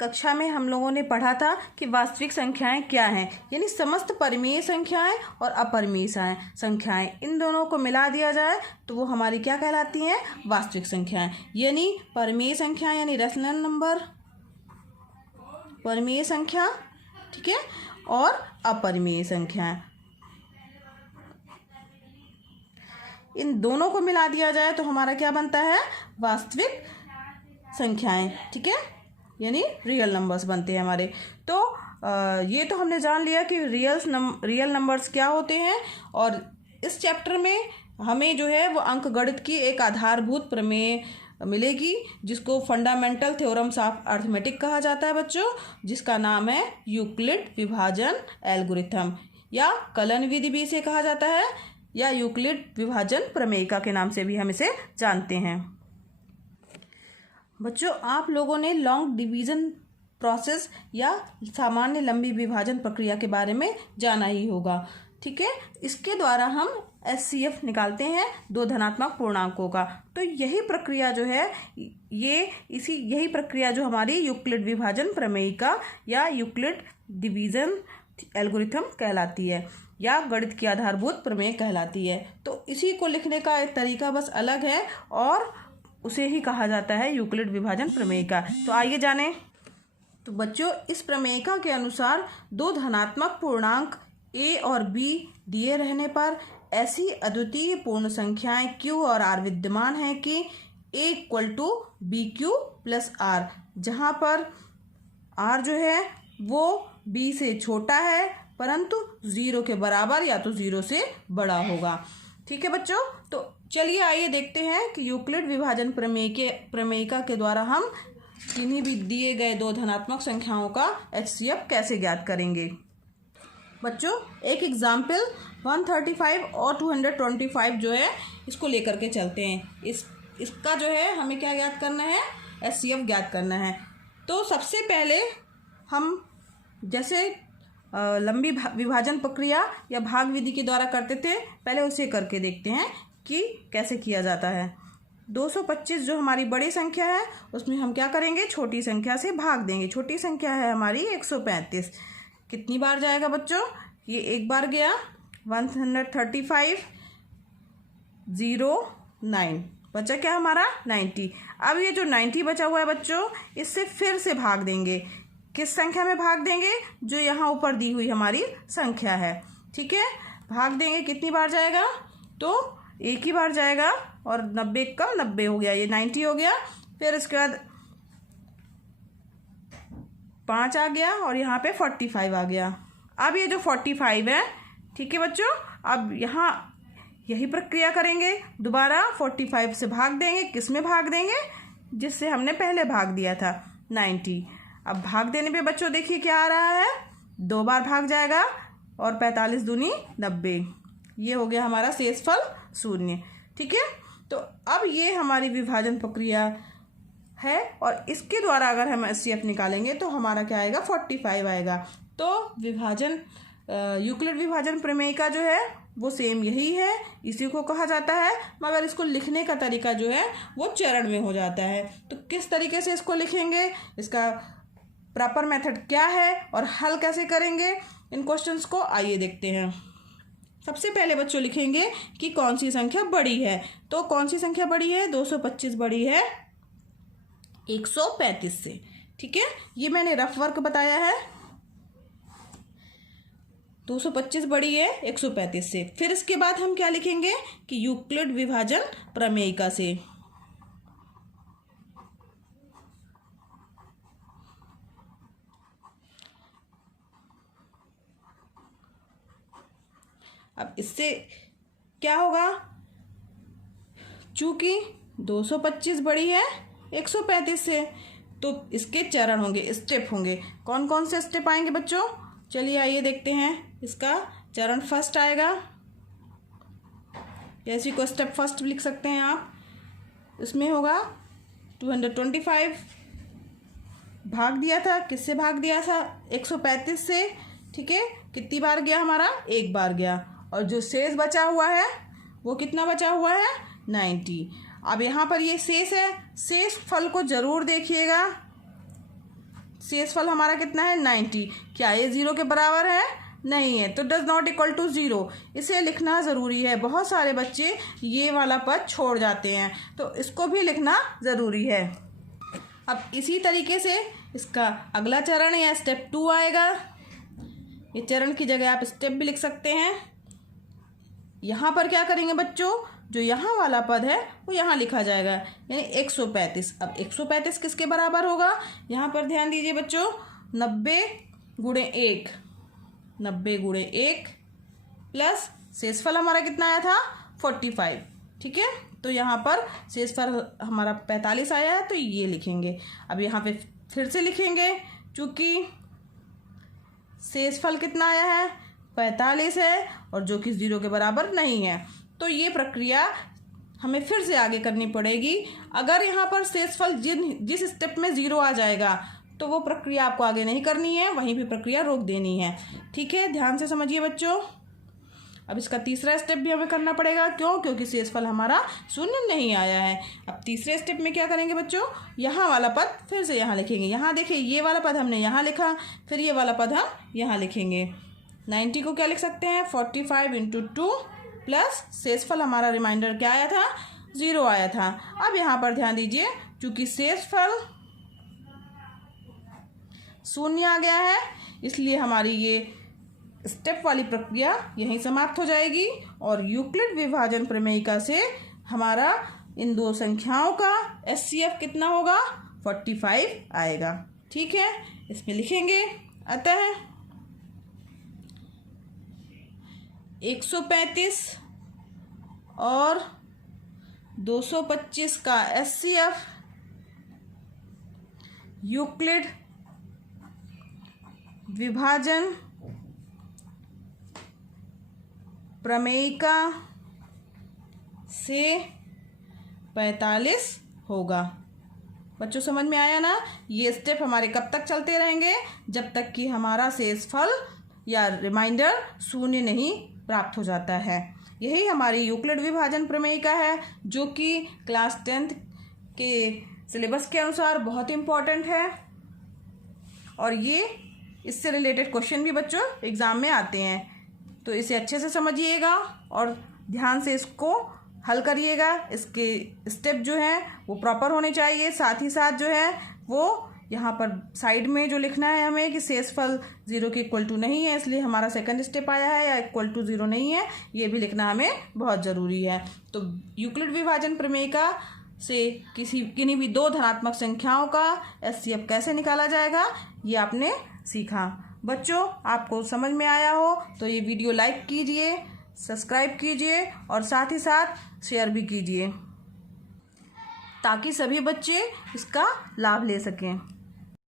कक्षा में हम लोगों ने पढ़ा था कि वास्तविक संख्याएं क्या हैं, यानी समस्त परिमेय संख्याएं और अपरिमेय संख्याएं, इन दोनों को मिला दिया जाए तो वो हमारी क्या कहलाती हैं, वास्तविक संख्याएं। यानी परिमेय संख्या यानी रेशनल नंबर, परिमेय संख्या, ठीक है, और अपरिमेय संख्याएं, इन दोनों को मिला दिया जाए तो हमारा क्या बनता है, वास्तविक संख्याएं, ठीक है, यानी रियल नंबर्स बनते हैं हमारे। तो ये तो हमने जान लिया कि रियल नंबर्स क्या होते हैं। और इस चैप्टर में हमें जो है वो अंकगणित की एक आधारभूत प्रमेय मिलेगी जिसको फंडामेंटल थ्योरम्स ऑफ अर्थमेटिक कहा जाता है बच्चों, जिसका नाम है यूक्लिड विभाजन एल्गोरिथम, या कलन विधि भी इसे कहा जाता है, या यूक्लिड विभाजन प्रमेयिका के नाम से भी हम इसे जानते हैं। बच्चों, आप लोगों ने लॉन्ग डिवीज़न प्रोसेस या सामान्य लंबी विभाजन प्रक्रिया के बारे में जाना ही होगा, ठीक है। इसके द्वारा हम एचसीएफ निकालते हैं दो धनात्मक पूर्णांकों का। तो यही प्रक्रिया जो है यही प्रक्रिया जो हमारी यूक्लिड विभाजन प्रमेयिका या यूक्लिड डिवीज़न एल्गोरिथम कहलाती है, या गणित की आधारभूत प्रमेय कहलाती है। तो इसी को लिखने का एक तरीका बस अलग है और उसे ही कहा जाता है यूक्लिड विभाजन प्रमेयिका। तो आइए जानें। तो बच्चों, इस प्रमेयिका के अनुसार दो धनात्मक पूर्णांक a और b दिए रहने पर ऐसी अद्वितीय पूर्ण संख्याएं q और r विद्यमान हैं कि a = bq + r, जहाँ पर r जो है वो b से छोटा है परंतु 0 के बराबर या तो 0 से बड़ा होगा, ठीक है बच्चों। तो चलिए आइए देखते हैं कि यूक्लिड विभाजन प्रमेयिका के द्वारा हम किन्हीं भी दिए गए दो धनात्मक संख्याओं का एचसीएफ कैसे ज्ञात करेंगे। बच्चों, एक एग्जाम्पल 135 और 225 जो है इसको लेकर के चलते हैं। इसका जो है हमें क्या ज्ञात करना है, एचसीएफ ज्ञात करना है। तो सबसे पहले हम जैसे लंबी विभाजन प्रक्रिया या भाग विधि के द्वारा करते थे, पहले उसे करके देखते हैं कि कैसे किया जाता है। 225 जो हमारी बड़ी संख्या है उसमें हम क्या करेंगे, छोटी संख्या से भाग देंगे। छोटी संख्या है हमारी 135, कितनी बार जाएगा बच्चों, ये एक बार गया, 135 0 9 बचा क्या हमारा 90। अब ये जो 90 बचा हुआ है बच्चों, इससे फिर से भाग देंगे। किस संख्या में भाग देंगे, जो यहाँ ऊपर दी हुई हमारी संख्या है, ठीक है। भाग देंगे, कितनी बार जाएगा, तो एक ही बार जाएगा, और 90 का 90 हो गया, ये 90 हो गया। फिर इसके बाद 5 आ गया और यहाँ पे 45 आ गया। अब ये जो 45 है, ठीक है बच्चों, अब यहाँ यही प्रक्रिया करेंगे, दोबारा 45 से भाग देंगे। किस में भाग देंगे, जिससे हमने पहले भाग दिया था 90। अब भाग देने पे बच्चों देखिए क्या आ रहा है, 2 बार भाग जाएगा और 45 दूनी 90, ये हो गया हमारा शेषफल 0, ठीक है। तो अब ये हमारी विभाजन प्रक्रिया है और इसके द्वारा अगर हम एचसीएफ निकालेंगे तो हमारा क्या आएगा, 45 आएगा। तो यूक्लिड विभाजन प्रमेयिका जो है वो सेम यही है, इसी को कहा जाता है, मगर इसको लिखने का तरीका जो है वो चरण में हो जाता है। तो किस तरीके से इसको लिखेंगे, इसका प्रॉपर मेथड क्या है और हल कैसे करेंगे, इन क्वेश्चंस को आइए देखते हैं। सबसे पहले बच्चों लिखेंगे कि कौन सी संख्या बड़ी है। तो कौन सी संख्या बड़ी है, 225 बड़ी है 135 से, ठीक है। ये मैंने रफ वर्क बताया है, 225 बड़ी है 135 से। फिर इसके बाद हम क्या लिखेंगे कि यूक्लिड विभाजन प्रमेयिका से। अब इससे क्या होगा, चूंकि 225 बड़ी है 135 से, तो इसके चरण होंगे, स्टेप होंगे। कौन कौन से स्टेप आएंगे बच्चों, चलिए आइए देखते हैं। इसका चरण फर्स्ट आएगा, जैसे को स्टेप फर्स्ट लिख सकते हैं आप। इसमें होगा 225, भाग दिया था, किससे भाग दिया था, 135 से, ठीक है। कितनी बार गया हमारा, एक बार गया, और जो शेष बचा हुआ है वो कितना बचा हुआ है, 90। अब यहाँ पर ये शेष है, शेष फल को जरूर देखिएगा, शेषफल हमारा कितना है 90। क्या ये 0 के बराबर है? नहीं है, तो डज नॉट इक्वल टू 0। इसे लिखना ज़रूरी है। बहुत सारे बच्चे ये वाला पद छोड़ जाते हैं, तो इसको भी लिखना ज़रूरी है। अब इसी तरीके से इसका अगला चरण या स्टेप 2 आएगा। ये चरण की जगह आप स्टेप भी लिख सकते हैं। यहाँ पर क्या करेंगे बच्चों, जो यहाँ वाला पद है वो यहाँ लिखा जाएगा, यानी 135। अब 135 किसके बराबर होगा? यहाँ पर ध्यान दीजिए बच्चों, 90 गुणे 1, 90 गुणे 1 प्लस शेषफल हमारा कितना आया था 45। ठीक है, तो यहाँ पर शेषफल हमारा 45 आया है, तो ये लिखेंगे। अब यहाँ पे फिर से लिखेंगे, चूँकि शेषफल कितना आया है 45 है और जो कि 0 के बराबर नहीं है, तो ये प्रक्रिया हमें फिर से आगे करनी पड़ेगी। अगर यहाँ पर शेषफल जिस स्टेप में 0 आ जाएगा तो वो प्रक्रिया आपको आगे नहीं करनी है, वहीं भी प्रक्रिया रोक देनी है। ठीक है, ध्यान से समझिए बच्चों। अब इसका तीसरा स्टेप भी हमें करना पड़ेगा। क्यों? क्योंकि शेषफल हमारा 0 नहीं आया है। अब तीसरे स्टेप में क्या करेंगे बच्चों, यहाँ वाला पद फिर से यहाँ लिखेंगे। यहाँ देखिए, ये वाला पद हमने यहाँ लिखा, फिर ये वाला पद हम यहाँ लिखेंगे। 90 को क्या लिख सकते हैं 45 × 2 प्लस शेषफल हमारा रिमाइंडर क्या आया था 0 आया था। अब यहाँ पर ध्यान दीजिए, चूँकि शेषफल 0 आ गया है, इसलिए हमारी ये स्टेप वाली प्रक्रिया यहीं समाप्त हो जाएगी और यूक्लिड विभाजन प्रमेयिका से हमारा इन दो संख्याओं का एचसीएफ कितना होगा 45 आएगा। ठीक है, इसमें लिखेंगे, अतः 135 और 225 का एचसीएफ यूक्लिड विभाजन प्रमेयिका से 45 होगा। बच्चों समझ में आया ना? ये स्टेप हमारे कब तक चलते रहेंगे? जब तक कि हमारा शेषफल या रिमाइंडर 0 नहीं प्राप्त हो जाता है। यही हमारी यूक्लिड विभाजन प्रमेयिका है, जो कि क्लास 10th के सिलेबस के अनुसार बहुत इम्पॉर्टेंट है और ये इससे रिलेटेड क्वेश्चन भी बच्चों एग्ज़ाम में आते हैं। तो इसे अच्छे से समझिएगा और ध्यान से इसको हल करिएगा। इसके स्टेप जो हैं वो प्रॉपर होने चाहिए। साथ ही साथ जो है वो यहाँ पर साइड में जो लिखना है हमें कि शेषफल 0 के इक्वल टू नहीं है, इसलिए हमारा सेकंड स्टेप आया है, या इक्वल टू 0 नहीं है, ये भी लिखना हमें बहुत ज़रूरी है। तो यूक्लिड विभाजन प्रमेयिका से किन्हीं भी दो धनात्मक संख्याओं का एचसीएफ कैसे निकाला जाएगा, ये आपने सीखा। बच्चों, आपको समझ में आया हो तो ये वीडियो लाइक कीजिए, सब्सक्राइब कीजिए और साथ ही साथ शेयर भी कीजिए, ताकि सभी बच्चे इसका लाभ ले सकें।